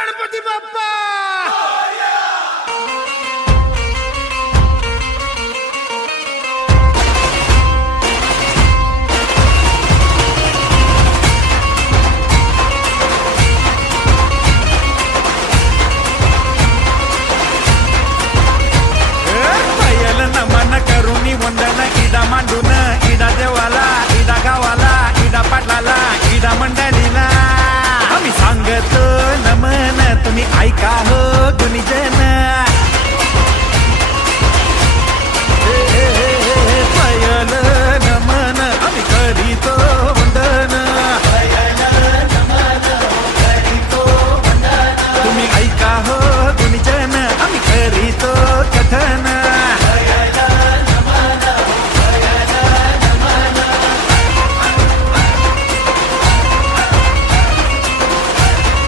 गणपती बाप्पा नमन करुणी वंदन इडा मांडून इडा देवाला इडा गावाला इडा पाटलाला इडा मंडळीला आम्ही सांगतो नमन तुम्ही ऐका हो गुणीजन